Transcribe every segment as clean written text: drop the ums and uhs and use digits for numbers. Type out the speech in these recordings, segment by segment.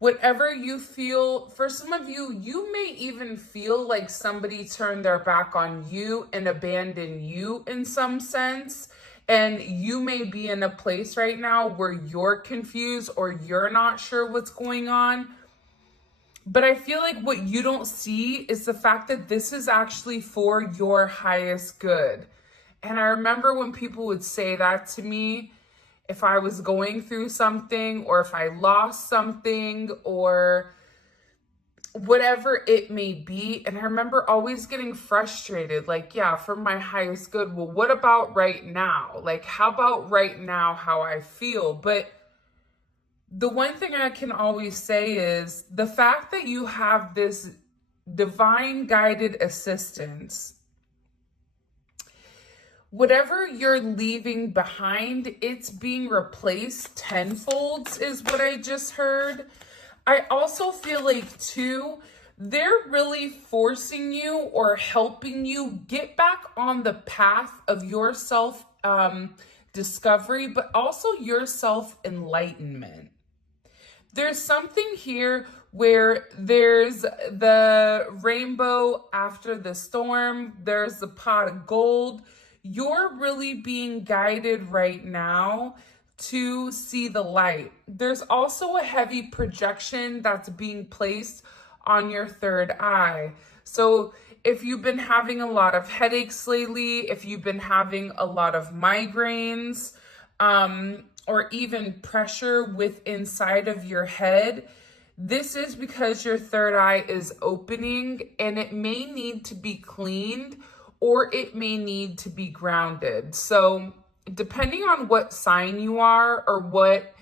whatever you feel, for some of you, you may even feel like somebody turned their back on you and abandoned you in some sense. And you may be in a place right now where you're confused or you're not sure what's going on. But I feel like what you don't see is the fact that this is actually for your highest good. And I remember when people would say that to me, if I was going through something or if I lost something or whatever it may be. And I remember always getting frustrated, like, yeah, for my highest good. Well, what about right now? Like, how about right now, how I feel? But the one thing I can always say is the fact that you have this divine guided assistance, whatever you're leaving behind, it's being replaced tenfold is what I just heard. I also feel like too, they're really forcing you or helping you get back on the path of your self discovery, but also your self enlightenment. There's something here where there's the rainbow after the storm, there's the pot of gold. You're really being guided right now to see the light. There's also a heavy projection that's being placed on your third eye. So if you've been having a lot of headaches lately, if you've been having a lot of migraines, or even pressure with inside of your head, this is because your third eye is opening and it may need to be cleaned or it may need to be grounded. So depending on what sign you are or what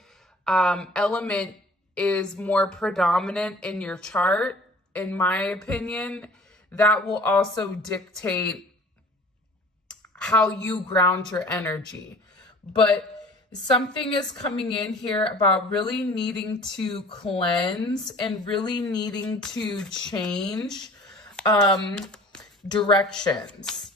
element is more predominant in your chart, in my opinion, that will also dictate how you ground your energy. But something is coming in here about really needing to cleanse and really needing to change directions.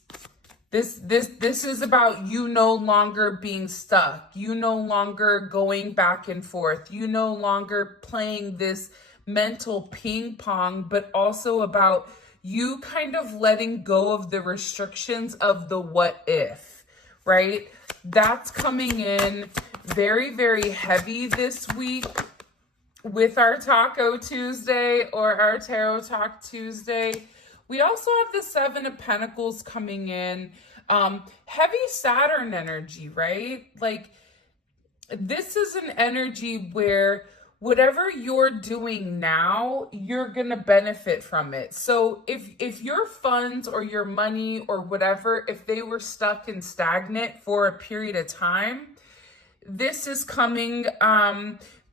This is about you no longer being stuck. You no longer going back and forth. You no longer playing this mental ping pong, but also about you kind of letting go of the restrictions of the what if, right? That's coming in very, very heavy this week with our Taco Tuesday or our Tarot Talk Tuesday. We also have the Seven of Pentacles coming in. Heavy Saturn energy, right? Like, this is an energy where whatever you're doing now, you're gonna benefit from it. So if your funds or your money or whatever, if they were stuck and stagnant for a period of time, this is coming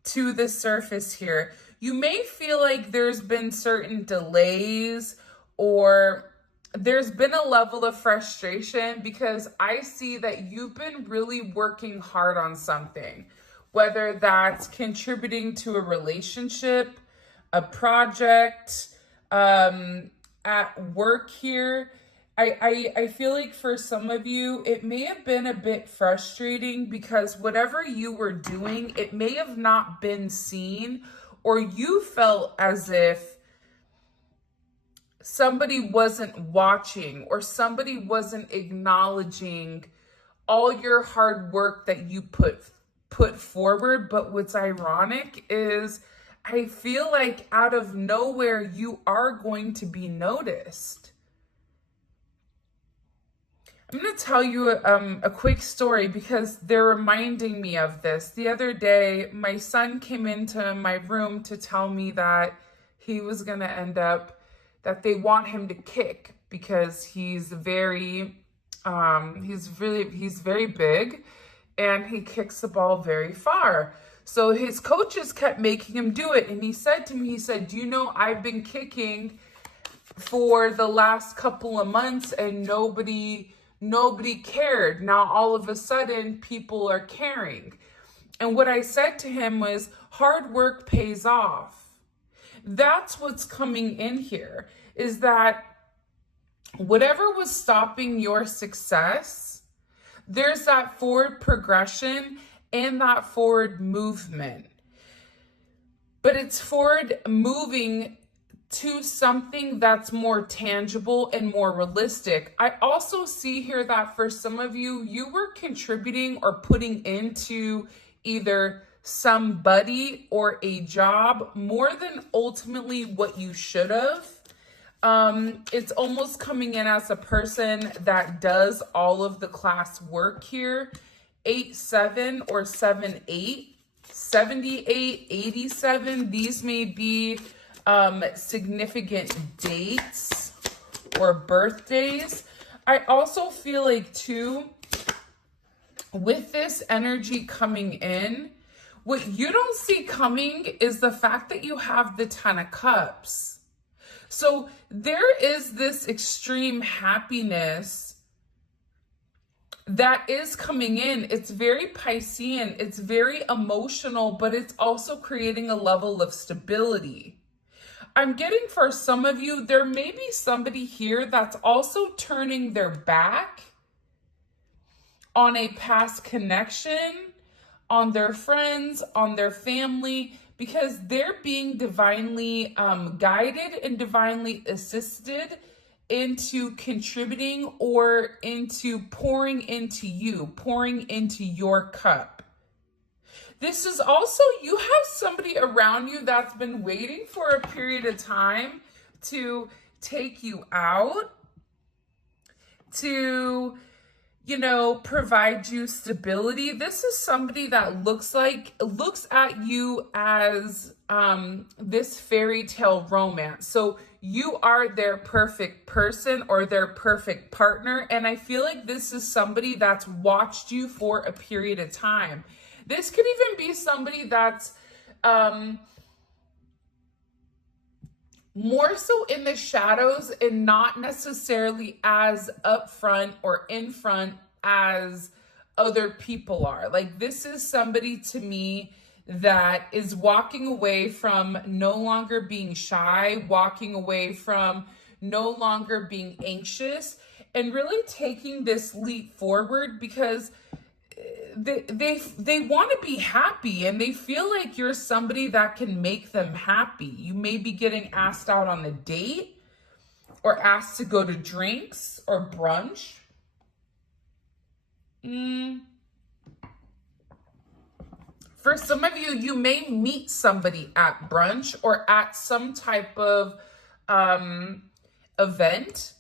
to the surface here. You may feel like there's been certain delays or there's been a level of frustration because I see that you've been really working hard on something, whether that's contributing to a relationship, a project, at work here. I feel like for some of you, it may have been a bit frustrating because whatever you were doing, it may have not been seen, or you felt as if somebody wasn't watching or somebody wasn't acknowledging all your hard work that you put forward. But what's ironic is I feel like out of nowhere, you are going to be noticed. I'm going to tell you a quick story because they're reminding me of this. The other day, my son came into my room to tell me that he was going to end up, that they want him to kick because he's very big and he kicks the ball very far. So his coaches kept making him do it. And he said to me, he said, do you know, I've been kicking for the last couple of months and nobody cared. Now, all of a sudden, people are caring. And what I said to him was, hard work pays off. That's what's coming in here, is that whatever was stopping your success, there's that forward progression and that forward movement. but it's forward moving to something that's more tangible and more realistic. I also see here that for some of you, you were contributing or putting into either somebody or a job more than ultimately what you should have. It's almost coming in as a person that does all of the class work here. 8-7 or 7-8, 78, 87. These may be significant dates or birthdays. I also feel like too, with this energy coming in, what you don't see coming is the fact that you have the 10 of Cups. So there is this extreme happiness that is coming in. It's very Piscean, it's very emotional, but it's also creating a level of stability. I'm getting for some of you, there may be somebody here that's also turning their back on a past connection, on their friends, on their family, because they're being divinely guided and divinely assisted into contributing or into pouring into you, pouring into your cup. This is also, you have somebody around you that's been waiting for a period of time to take you out, to, you know, provide you stability. This is somebody that looks at you as this fairy tale romance. So you are their perfect person or their perfect partner. And I feel like this is somebody that's watched you for a period of time. This could even be somebody that's more so in the shadows and not necessarily as upfront or in front as other people are. Like, this is somebody to me that is walking away from no longer being shy, walking away from no longer being anxious, and really taking this leap forward because they want to be happy and they feel like you're somebody that can make them happy. You may be getting asked out on a date or asked to go to drinks or brunch. For some of you, you may meet somebody at brunch or at some type of event.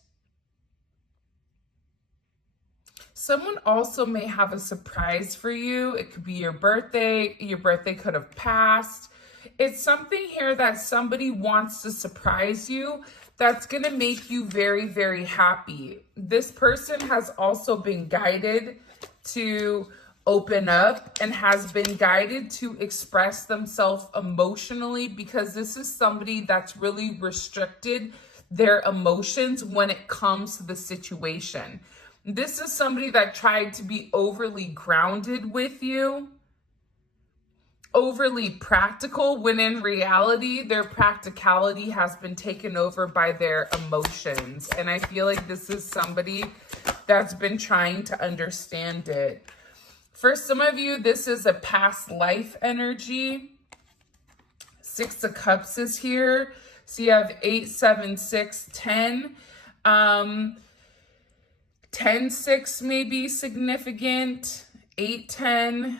Someone also may have a surprise for you. It could be your birthday. Your birthday could have passed. It's something here that somebody wants to surprise you that's going to make you very, very happy. This person has also been guided to open up and has been guided to express themselves emotionally, because this is somebody that's really restricted their emotions when it comes to the situation. This is somebody that tried to be overly grounded with you, overly practical, when in reality, their practicality has been taken over by their emotions. And I feel like this is somebody that's been trying to understand it. For some of you, this is a past life energy. 6 of Cups is here. So you have 8, 7, 6, 10. 10-6 may be significant. 8-10,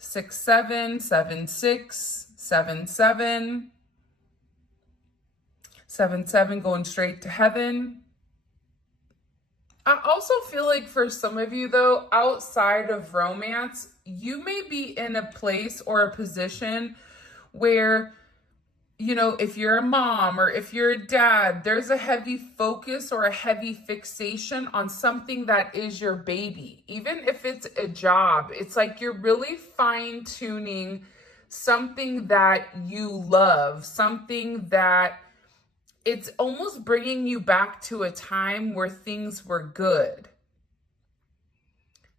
6-7, 7-6, 7-7, 7-7 going straight to heaven. I also feel like for some of you though, outside of romance, you may be in a place or a position where, you know, if you're a mom or if you're a dad, there's a heavy focus or a heavy fixation on something that is your baby. Even if it's a job, it's like you're really fine-tuning something that you love, something that it's almost bringing you back to a time where things were good.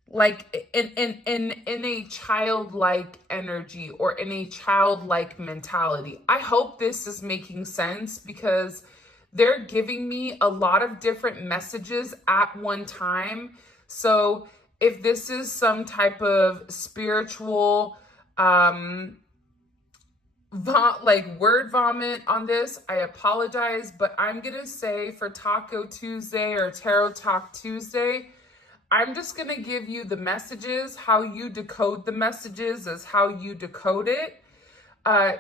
Like in a childlike energy or in a childlike mentality. I hope this is making sense, because they're giving me a lot of different messages at one time. So if this is some type of spiritual like word vomit on this, I apologize, but I'm gonna say for Taco Tuesday or Tarot Talk Tuesday, I'm just gonna give you the messages. How you decode the messages is how you decode it.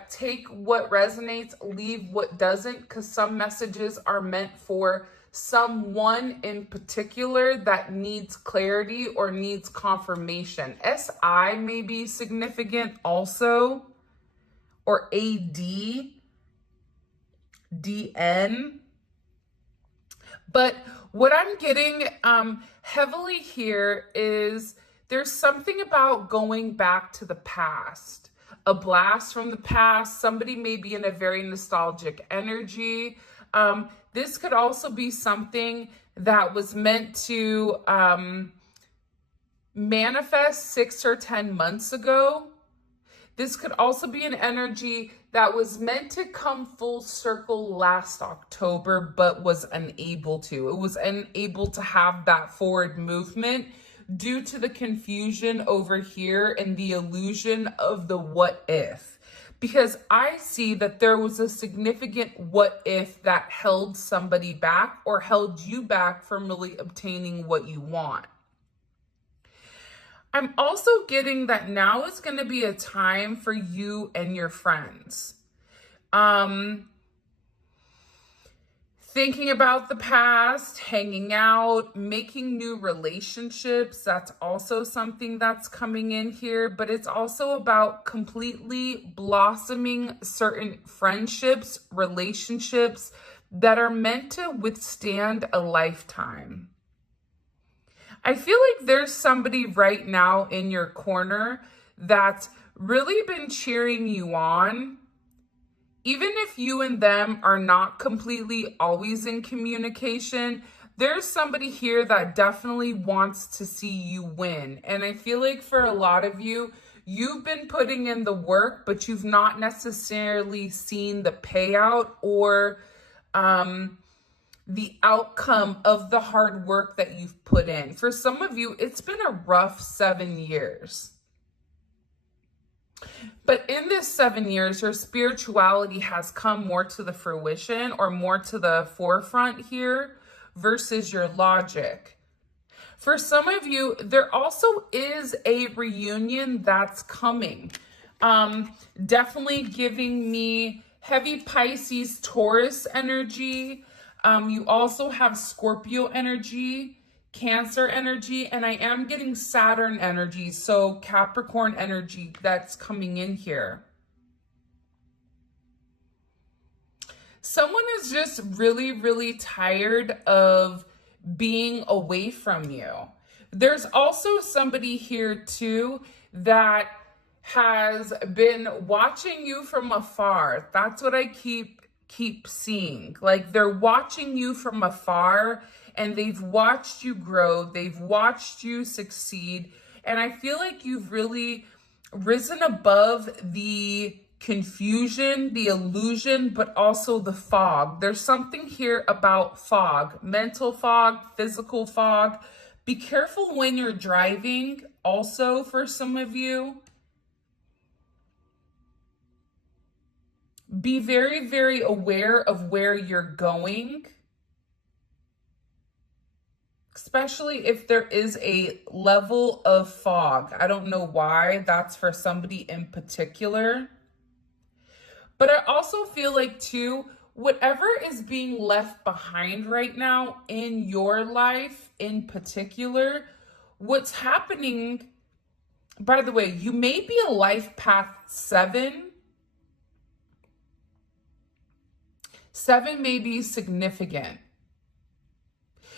Take what resonates, leave what doesn't, because some messages are meant for someone in particular that needs clarity or needs confirmation. SI may be significant also, or AD, DN. But what I'm getting heavily here is there's something about going back to the past, a blast from the past. Somebody may be in a very nostalgic energy. This could also be something that was meant to manifest 6 or 10 months ago. This could also be an energy that was meant to come full circle last October, but was unable to. It was unable to have that forward movement due to the confusion over here and the illusion of the what if. Because I see that there was a significant what if that held somebody back or held you back from really obtaining what you want. I'm also getting that now is going to be a time for you and your friends. Thinking about the past, hanging out, making new relationships. That's also something that's coming in here, but it's also about completely blossoming certain friendships, relationships that are meant to withstand a lifetime. I feel like there's somebody right now in your corner that's really been cheering you on. Even if you and them are not completely always in communication, there's somebody here that definitely wants to see you win. And I feel like for a lot of you, you've been putting in the work, but you've not necessarily seen the payout or the outcome of the hard work that you've put in. For some of you, it's been a rough 7 years. But in this 7 years, your spirituality has come more to the fruition or more to the forefront here versus your logic. For some of you, there also is a reunion that's coming. Definitely giving me heavy Pisces, Taurus energy. You also have Scorpio energy, Cancer energy, and I am getting Saturn energy, so Capricorn energy that's coming in here. Someone is just really, really tired of being away from you. There's also somebody here too that has been watching you from afar. That's what I keep seeing. Like they're watching you from afar and they've watched you grow. They've watched you succeed. And I feel like you've really risen above the confusion, the illusion, but also the fog. There's something here about fog, mental fog, physical fog. Be careful when you're driving also for some of you. Be very, very aware of where you're going, especially if there is a level of fog. I don't know why that's for somebody in particular. But I also feel like too, whatever is being left behind right now in your life in particular, what's happening, by the way, you may be a life path 7. 7 may be significant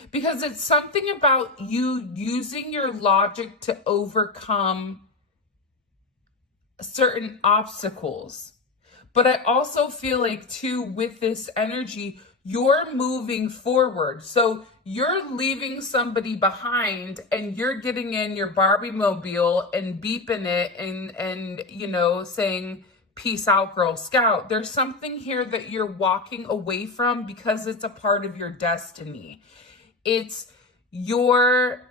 because it's something about you using your logic to overcome certain obstacles. But I also feel like too, with this energy, you're moving forward. So you're leaving somebody behind and you're getting in your Barbie mobile and beeping it and you know, saying, peace out, Girl Scout. There's something here that you're walking away from because it's a part of your destiny. It's your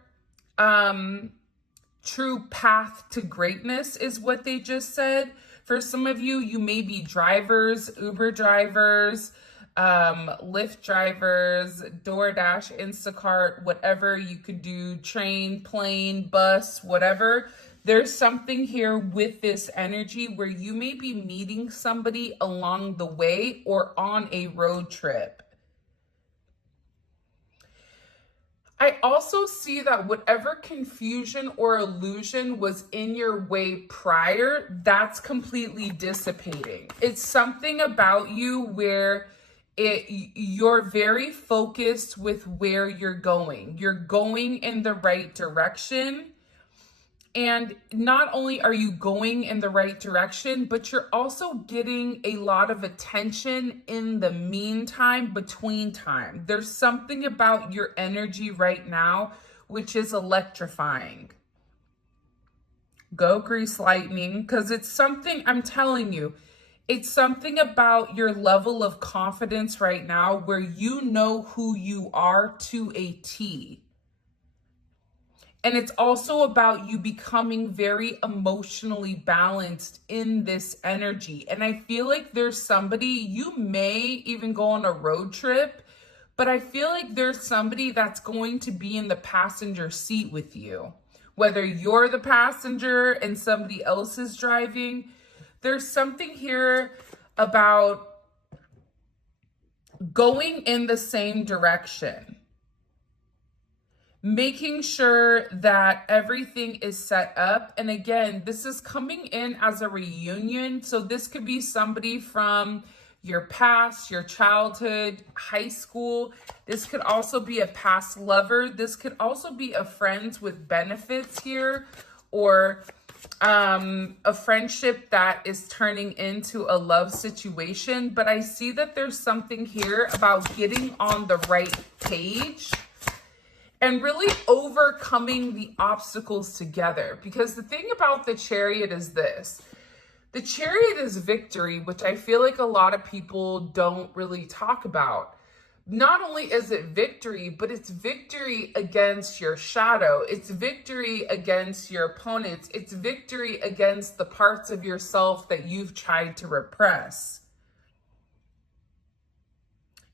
true path to greatness is what they just said. For some of you, you may be drivers, Uber drivers, Lyft drivers, DoorDash, Instacart, whatever you could do, train, plane, bus, whatever. There's something here with this energy where you may be meeting somebody along the way or on a road trip. I also see that whatever confusion or illusion was in your way prior, that's completely dissipating. It's something about you where you're very focused with where you're going. You're going in the right direction. And not only are you going in the right direction, but you're also getting a lot of attention in the meantime, between time. There's something about your energy right now, which is electrifying. Go Grease Lightning, because it's something, I'm telling you, it's something about your level of confidence right now where you know who you are to a T. And it's also about you becoming very emotionally balanced in this energy. And I feel like there's somebody, you may even go on a road trip, but I feel like there's somebody that's going to be in the passenger seat with you. Whether you're the passenger and somebody else is driving, there's something here about going in the same direction. Making sure that everything is set up. And again, this is coming in as a reunion. So this could be somebody from your past, your childhood, high school. This could also be a past lover. This could also be a friends with benefits here, or a friendship that is turning into a love situation. But I see that there's something here about getting on the right page and really overcoming the obstacles together. Because the thing about the Chariot is this. The Chariot is victory, which I feel like a lot of people don't really talk about. Not only is it victory, but it's victory against your shadow. It's victory against your opponents. It's victory against the parts of yourself that you've tried to repress.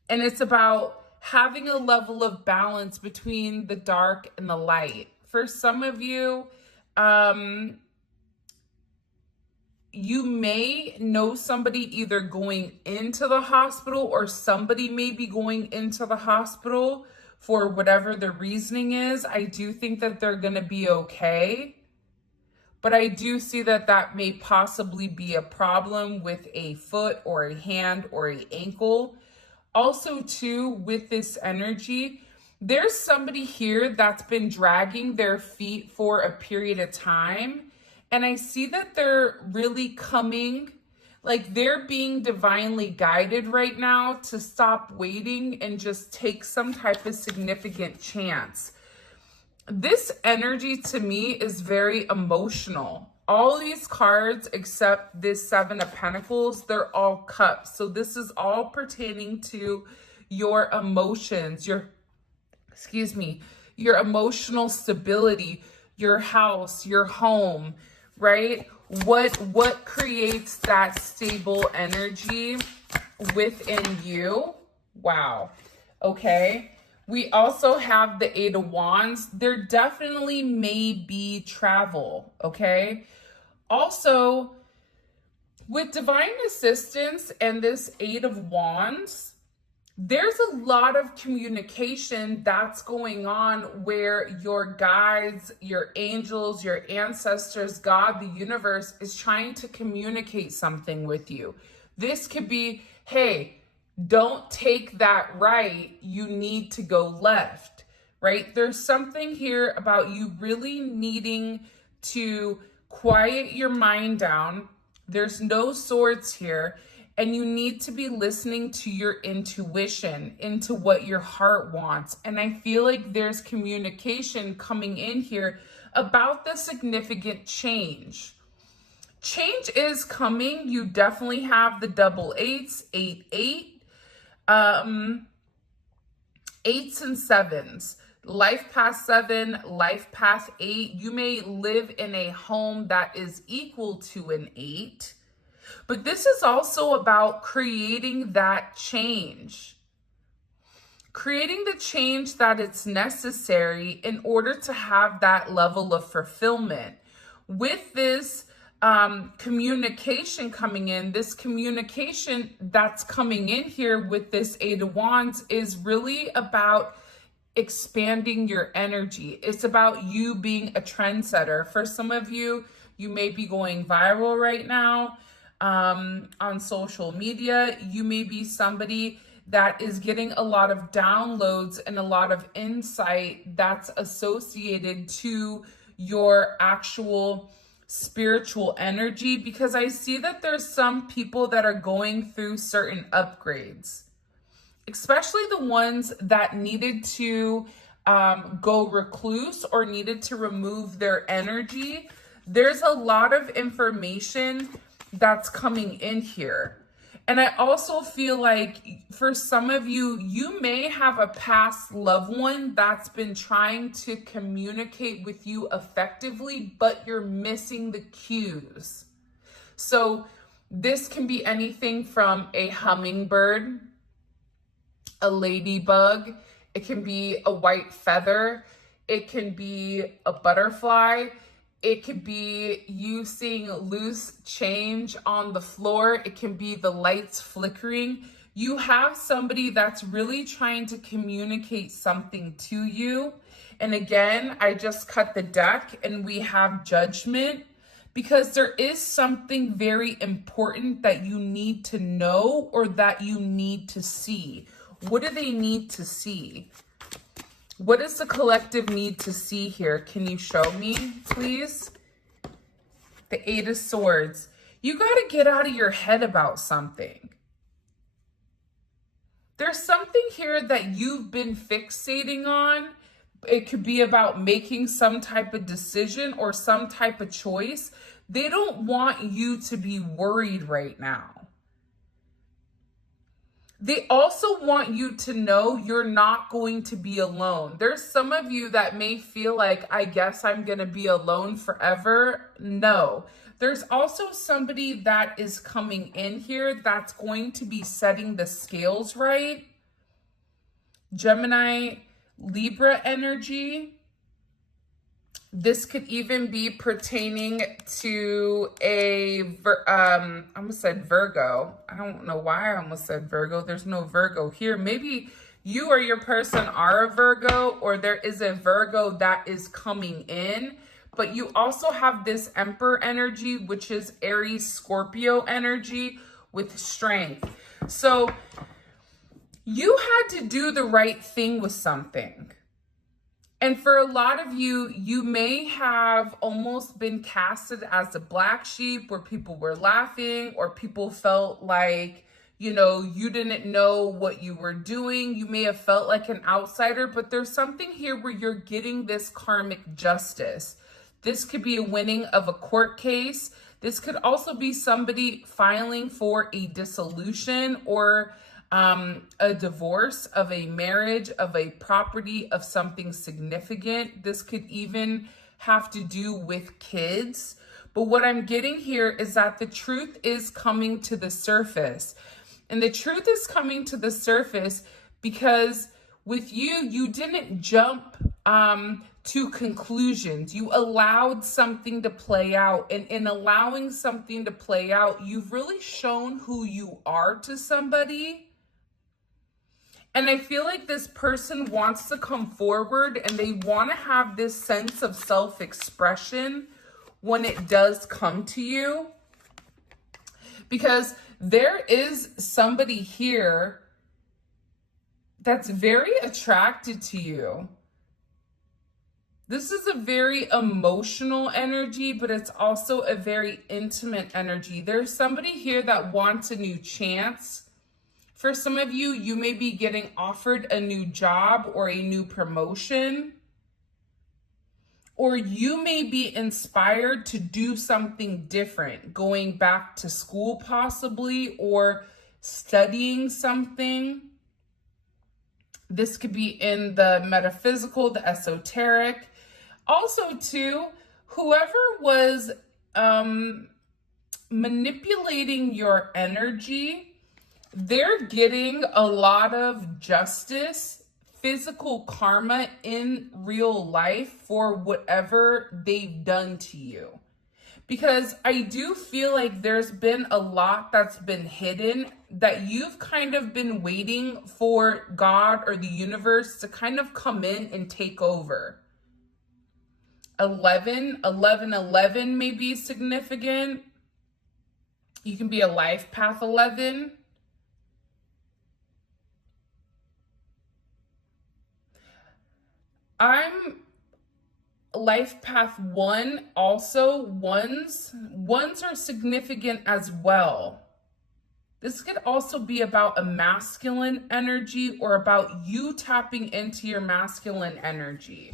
And it's about having a level of balance between the dark and the light. For some of you, you may know somebody either going into the hospital, or somebody may be going into the hospital for whatever the reasoning is. I do think that they're going to be okay. But I do see that that may possibly be a problem with a foot or a hand or an ankle. Also, too, with this energy, there's somebody here that's been dragging their feet for a period of time. And I see that they're really coming, like they're being divinely guided right now to stop waiting and just take some type of significant chance. This energy to me is very emotional. All these cards except this Seven of Pentacles, they're all cups. So this is all pertaining to your emotions, your emotional stability, your house, your home, right? What creates that stable energy within you? Wow. Okay. We also have the Eight of Wands. There definitely may be travel, okay? Also, with divine assistance and this Eight of Wands, there's a lot of communication that's going on where your guides, your angels, your ancestors, God, the universe is trying to communicate something with you. This could be, hey, don't take that right, you need to go left, right? There's something here about you really needing to quiet your mind down. There's no swords here. And you need to be listening to your intuition, into what your heart wants. And I feel like there's communication coming in here about the significant change. Change is coming. You definitely have the double eights, 8-8. Eights and sevens, life path 7, life path 8. You may live in a home that is equal to an 8. But this is also about creating that change. Creating the change that it's necessary in order to have that level of fulfillment. With this communication coming in, this communication that's coming in here with this Eight of Wands is really about expanding your energy. It's about you being a trendsetter. For some of you, you may be going viral right now on social media. You may be somebody that is getting a lot of downloads and a lot of insight that's associated to your actual spiritual energy, because I see that there's some people that are going through certain upgrades, especially the ones that needed to go recluse or needed to remove their energy. There's a lot of information that's coming in here. And I also feel like for some of you, you may have a past loved one that's been trying to communicate with you effectively, but you're missing the cues. So this can be anything from a hummingbird, a ladybug, it can be a white feather, it can be a butterfly, it could be you seeing loose change on the floor, it can be the lights flickering. You have somebody that's really trying to communicate something to you. And again, I just cut the deck and we have Judgment, because there is something very important that you need to know or that you need to see. What do they need to see? What does the collective need to see here? Can you show me, please? The Eight of Swords. You got to get out of your head about something. There's something here that you've been fixating on. It could be about making some type of decision or some type of choice. They don't want you to be worried right now. They also want you to know you're not going to be alone. There's some of you that may feel like, I guess I'm going to be alone forever. No. There's also somebody that is coming in here that's going to be setting the scales right. Gemini, Libra energy. This could even be pertaining to I almost said Virgo. I don't know why I almost said Virgo. There's no Virgo here. Maybe you or your person are a Virgo, or there is a Virgo that is coming in. But you also have this Emperor energy, which is Aries, Scorpio energy with strength. So you had to do the right thing with something. And for a lot of you, you may have almost been casted as a black sheep where people were laughing, or people felt like, you know, you didn't know what you were doing. You may have felt like an outsider, but there's something here where you're getting this karmic justice. This could be a winning of a court case. This could also be somebody filing for a dissolution or a divorce of a marriage, of a property, of something significant. This could even have to do with kids. But what I'm getting here is that the truth is coming to the surface. And the truth is coming to the surface because with you, you didn't jump to conclusions. You allowed something to play out. And in allowing something to play out, you've really shown who you are to somebody. And I feel like this person wants to come forward and they want to have this sense of self-expression when it does come to you. Because there is somebody here that's very attracted to you. This is a very emotional energy, but it's also a very intimate energy. There's somebody here that wants a new chance. For some of you, you may be getting offered a new job or a new promotion. Or you may be inspired to do something different, going back to school possibly, or studying something. This could be in the metaphysical, the esoteric. Also, too, whoever was manipulating your energy. They're getting a lot of justice, physical karma in real life for whatever they've done to you. Because I do feel like there's been a lot that's been hidden that you've kind of been waiting for God or the universe to kind of come in and take over. 11 may be significant. You can be a life path 11. I'm life path 1 also. Ones are significant as well. This could also be about a masculine energy or about you tapping into your masculine energy.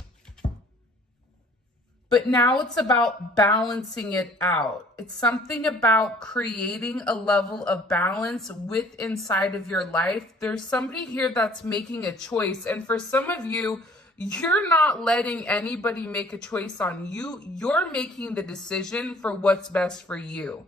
But now it's about balancing it out. It's something about creating a level of balance with inside of your life. There's somebody here that's making a choice. And for some of you, you're not letting anybody make a choice on you. You're making the decision for what's best for you.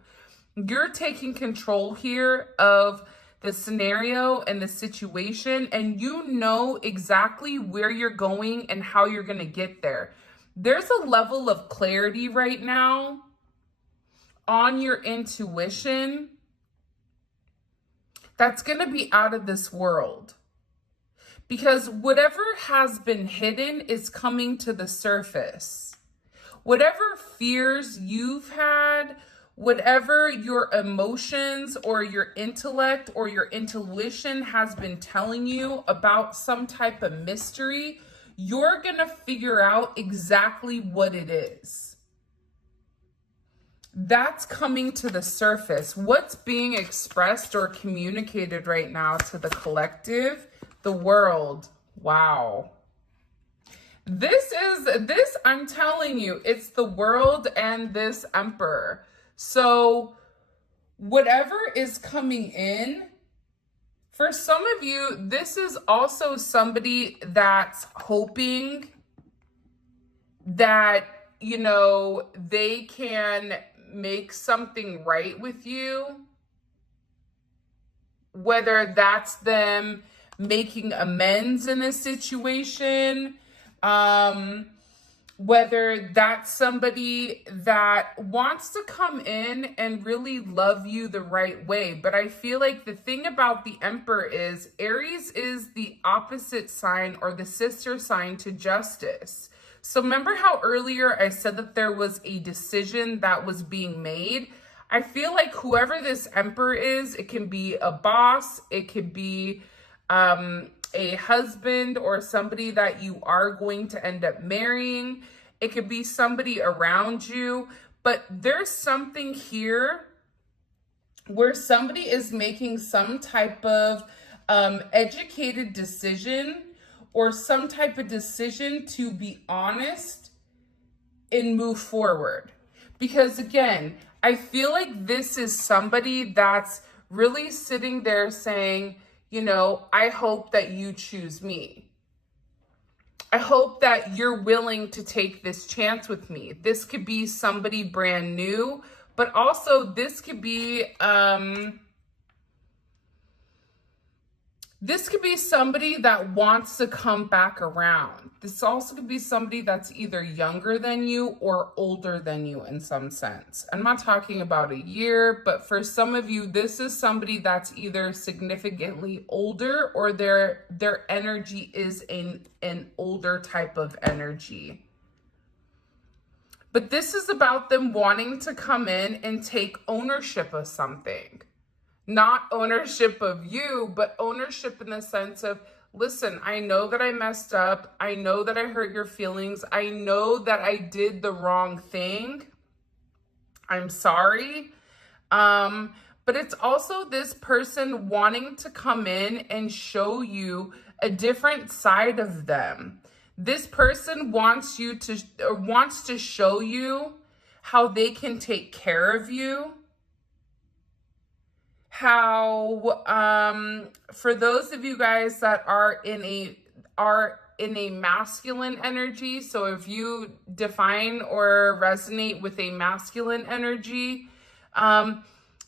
You're taking control here of the scenario and the situation, and you know exactly where you're going and how you're going to get there. There's a level of clarity right now on your intuition that's going to be out of this world. Because whatever has been hidden is coming to the surface. Whatever fears you've had, whatever your emotions or your intellect or your intuition has been telling you about some type of mystery, you're going to figure out exactly what it is. That's coming to the surface. What's being expressed or communicated right now to the collective, the world. Wow. This, I'm telling you, it's the world and this emperor. So whatever is coming in, for some of you, this is also somebody that's hoping that, you know, they can make something right with you. Whether that's them making amends in a situation, whether that's somebody that wants to come in and really love you the right way. But I feel like the thing about the Emperor is Aries is the opposite sign or the sister sign to Justice. So remember how earlier I said that there was a decision that was being made? I feel like whoever this Emperor is, it can be a boss, it could be a husband or somebody that you are going to end up marrying. It could be somebody around you, but there's something here where somebody is making some type of educated decision or some type of decision to be honest and move forward. Because again, I feel like this is somebody that's really sitting there saying, you know, I hope that you choose me. I hope that you're willing to take this chance with me. This could be somebody brand new, but also this could be somebody that wants to come back around. This also could be somebody that's either younger than you or older than you in some sense. I'm not talking about a year, but for some of you, this is somebody that's either significantly older or their energy is an older type of energy. But this is about them wanting to come in and take ownership of something. Not ownership of you, but ownership in the sense of, listen, I know that I messed up. I know that I hurt your feelings. I know that I did the wrong thing. I'm sorry. But it's also this person wanting to come in and show you a different side of them. This person wants to show you how they can take care of you. How for those of you guys that are in a masculine energy, so if you define or resonate with a masculine energy,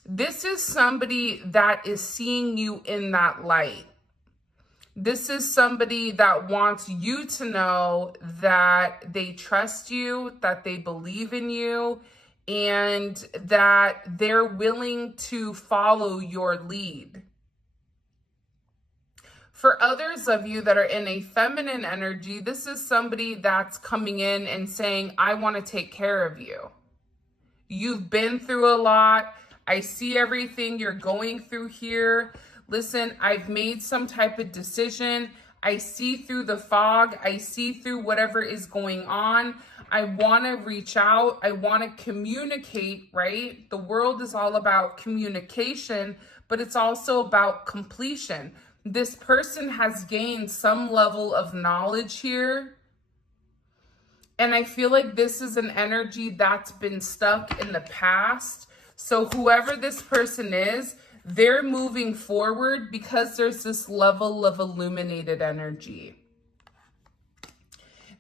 This is somebody that is seeing you in that light. This is somebody that wants you to know that they trust you, that they believe in you, and that they're willing to follow your lead. For others of you that are in a feminine energy, this is somebody that's coming in and saying, I want to take care of you. You've been through a lot. I see everything you're going through here. Listen, I've made some type of decision. I see through the fog. I see through whatever is going on. I want to reach out. I want to communicate, right? The world is all about communication, but it's also about completion. This person has gained some level of knowledge here. And I feel like this is an energy that's been stuck in the past. So whoever this person is, they're moving forward because there's this level of illuminated energy.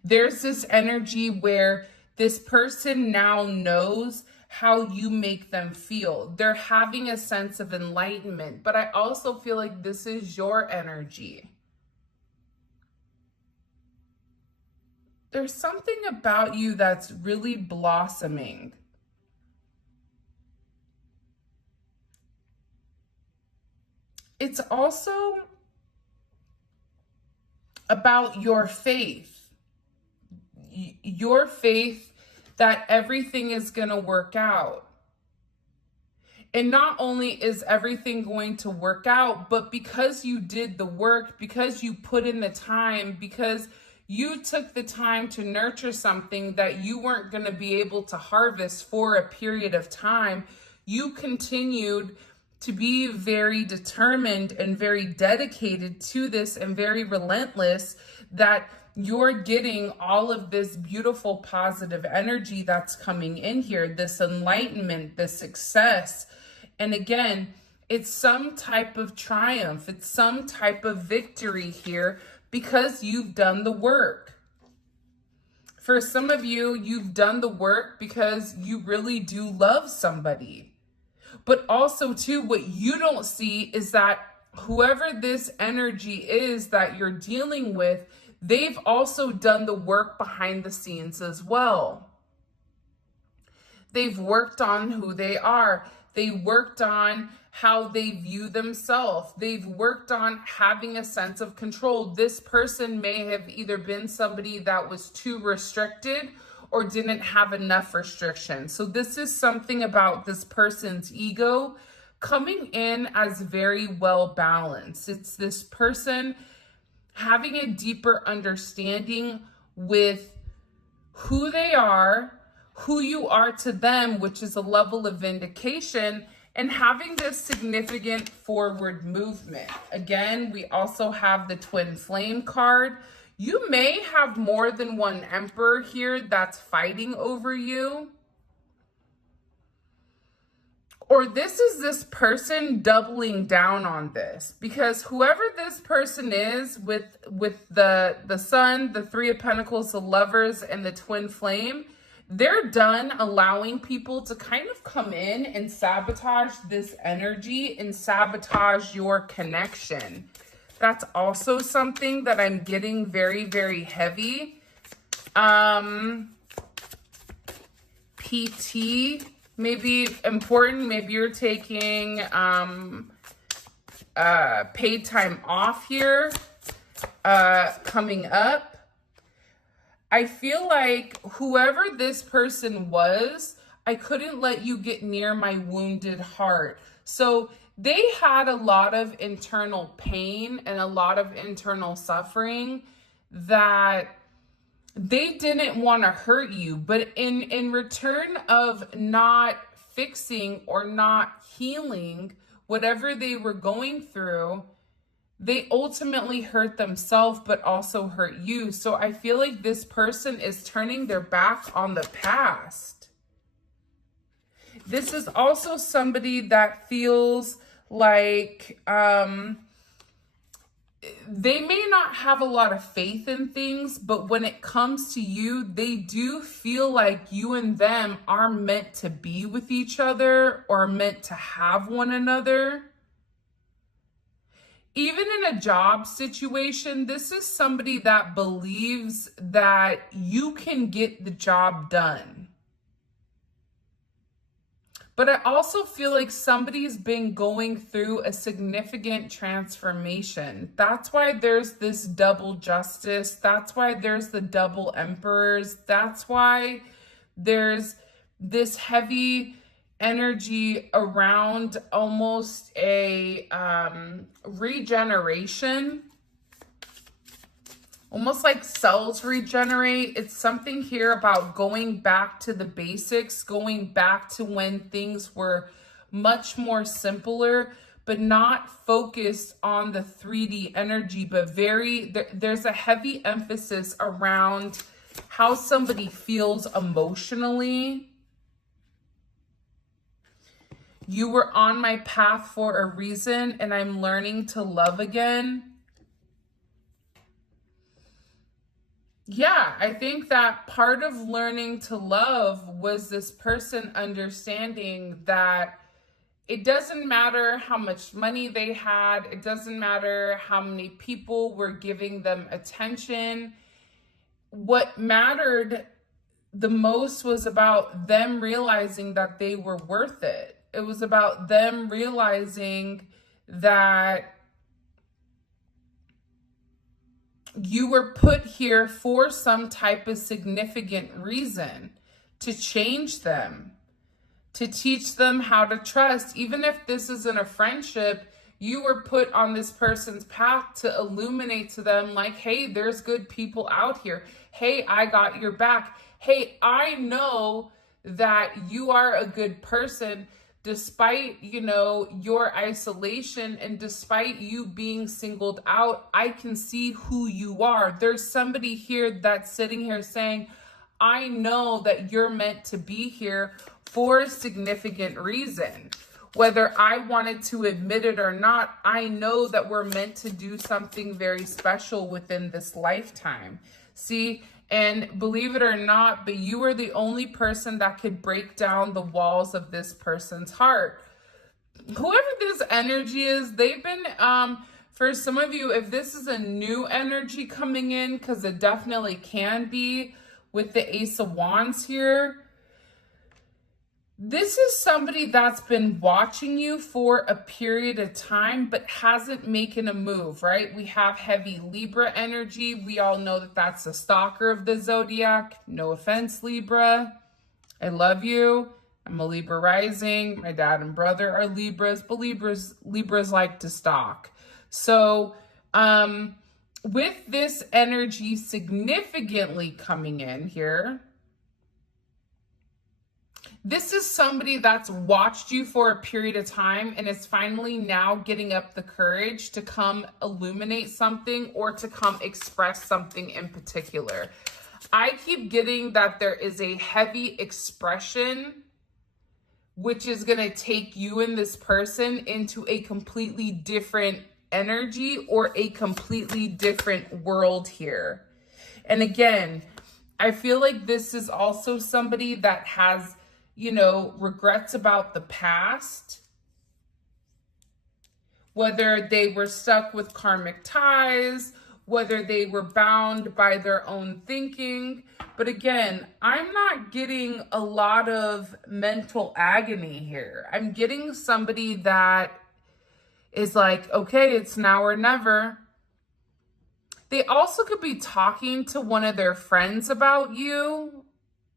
There's this energy where this person now knows how you make them feel. They're having a sense of enlightenment, but I also feel like this is your energy. There's something about you that's really blossoming. It's also about your faith. Your faith that everything is going to work out. And not only is everything going to work out, but because you did the work, because you put in the time, because you took the time to nurture something that you weren't going to be able to harvest for a period of time, you continued to be very determined and very dedicated to this and very relentless, that you're getting all of this beautiful positive energy that's coming in here, this enlightenment, this success. And again, it's some type of triumph. It's some type of victory here because you've done the work. For some of you, you've done the work because you really do love somebody. But also, too, what you don't see is that whoever this energy is that you're dealing with, they've also done the work behind the scenes as well. They've worked on who they are. They worked on how they view themselves. They've worked on having a sense of control. This person may have either been somebody that was too restricted or didn't have enough restriction. So this is something about this person's ego coming in as very well balanced. It's this person having a deeper understanding with who they are, who you are to them, which is a level of vindication, and having this significant forward movement. Again, we also have the twin flame card. You may have more than one emperor here that's fighting over you. Or this is this person doubling down on this, because whoever this person is with the Sun, the Three of Pentacles, the Lovers, and the Twin Flame, they're done allowing people to kind of come in and sabotage this energy and sabotage your connection. That's also something that I'm getting very, very heavy. PT may be important. Maybe you're taking paid time off here coming up. I feel like whoever this person was, I couldn't let you get near my wounded heart. So they had a lot of internal pain and a lot of internal suffering that they didn't want to hurt you. But in return of not fixing or not healing whatever they were going through, they ultimately hurt themselves, but also hurt you. So I feel like this person is turning their back on the past. This is also somebody that feels like they may not have a lot of faith in things, but when it comes to you, they do feel like you and them are meant to be with each other or meant to have one another. Even in a job situation, this is somebody that believes that you can get the job done. But I also feel like somebody's been going through a significant transformation. That's why there's this double justice. That's why there's the double emperors. That's why there's this heavy energy around almost a regeneration. Almost like cells regenerate. It's something here about going back to the basics, going back to when things were much more simpler, but not focused on the 3D energy, but there's a heavy emphasis around how somebody feels emotionally. You were on my path for a reason, and I'm learning to love again. Yeah, I think that part of learning to love was this person understanding that it doesn't matter how much money they had. It doesn't matter how many people were giving them attention. What mattered the most was about them realizing that they were worth it. It was about them realizing that you were put here for some type of significant reason, to change them, to teach them how to trust. Even if this isn't a friendship, you were put on this person's path to illuminate to them like, hey, there's good people out here. Hey, I got your back. Hey, I know that you are a good person. Despite, your isolation and despite you being singled out, I can see who you are. There's somebody here that's sitting here saying, I know that you're meant to be here for a significant reason. Whether I wanted to admit it or not, I know that we're meant to do something very special within this lifetime. See? And believe it or not, but you are the only person that could break down the walls of this person's heart. Whoever this energy is, they've been, for some of you, if this is a new energy coming in, because it definitely can be with the Ace of Wands here, this is somebody that's been watching you for a period of time, but hasn't making a move, right? We have heavy Libra energy. We all know that that's the stalker of the zodiac. No offense, Libra. I love you. I'm a Libra rising. My dad and brother are Libras, but Libras like to stalk. So, with this energy significantly coming in here, this is somebody that's watched you for a period of time and is finally now getting up the courage to come illuminate something or to come express something in particular. I keep getting that there is a heavy expression which is going to take you and this person into a completely different energy or a completely different world here. And again, I feel like this is also somebody that has regrets about the past, whether they were stuck with karmic ties, whether they were bound by their own thinking. But again, I'm not getting a lot of mental agony here. I'm getting somebody that is like, okay, it's now or never. They also could be talking to one of their friends about you,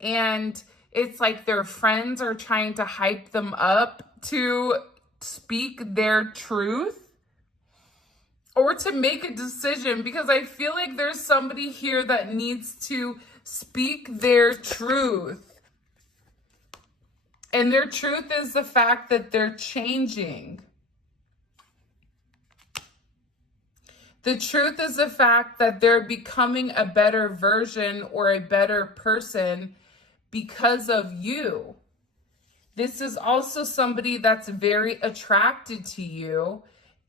and it's like their friends are trying to hype them up to speak their truth or to make a decision, because I feel like there's somebody here that needs to speak their truth. And their truth is the fact that they're changing. The truth is the fact that they're becoming a better version or a better person because of you. This is also somebody that's very attracted to you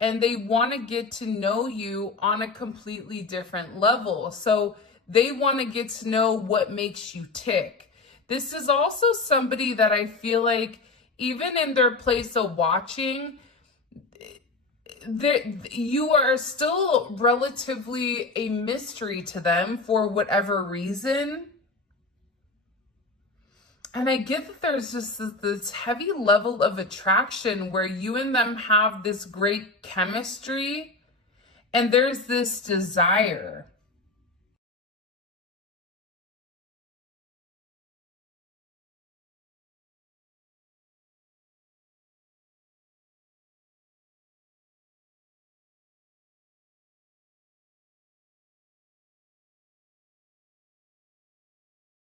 and they want to get to know you on a completely different level. So they want to get to know what makes you tick. This is also somebody that I feel like, even in their place of watching, you are still relatively a mystery to them for whatever reason. And I get that there's just this heavy level of attraction where you and them have this great chemistry, and there's this desire.